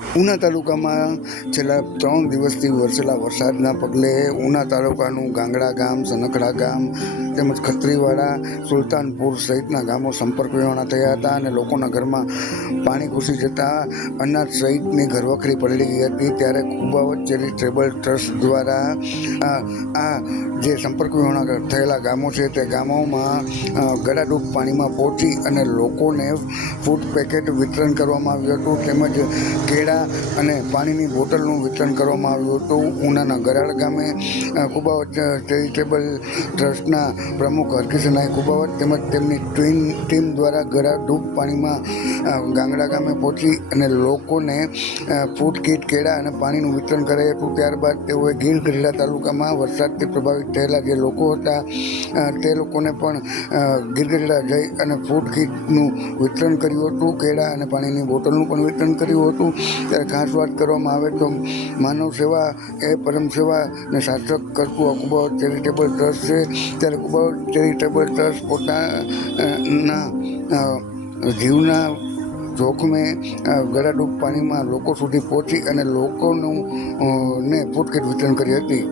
ઉના તાલુકામાં છેલ્લા 3 દિવસથી વરસેલા વરસાદના પગલે ઉના તાલુકાનું ગાંગડા ગામ, સનખડા ગામ તેમજ ખત્રીવાડા, સુલતાનપુર સહિતના ગામો સંપર્ક વિહોણા થયા હતા અને લોકોના ઘરમાં પાણી ઘૂસી જતાં અનાજ સહિતની ઘરવખરી પલળી ગઈ હતી। ત્યારે કુબાવત ચેરિટેબલ ટ્રસ્ટ દ્વારા આ જે સંપર્ક વિહોણા થયેલા ગામો છે તે ગામોમાં ગળાડૂબ પાણીમાં પહોંચી અને લોકોને ફૂડ પેકેટ વિતરણ કરવામાં આવ્યું હતું, તેમજ કેળા અને પાણીની બોટલનું વિતરણ કરવામાં આવ્યું હતું। ઉનાના ગરાળ ગામે કુબાવત ચેરિટેબલ ટ્રસ્ટના પ્રમુખ હરકિશનભાઈ કુબાવત તેમજ તેમની ટીમ દ્વારા ગળાડૂબ પાણીમાં ગાંગડા ગામે પહોંચી અને લોકોને ફૂડ કીટ, કેળા અને પાણીનું વિતરણ કરાયું હતું। ત્યારબાદ તેઓએ ગીર ગઢડા તાલુકામાં વરસાદથી પ્રભાવિત થયેલા જે લોકો હતા તે લોકોને પણ ગીર ગઢડા જઈ અને ફૂડ કીટનું વિતરણ કર્યું હતું, કેળા અને પાણીની બોટલનું પણ વિતરણ કર્યું હતું। ત્યારે ખાસ વાત કરવામાં આવે તો માનવ સેવા એ પરમ સેવા ને સાર્થક કરતું આ કુબાવત ચેરિટેબલ ટ્રસ્ટ છે। ત્યારે કુબાવત ચેરિટેબલ ટ્રસ્ટ પોતાના જીવના જોખમે ગળાડૂબ પાણીમાં લોકો સુધી પહોંચી અને લોકોનું ને ફૂડ કીટ વિતરણ કરી હતી।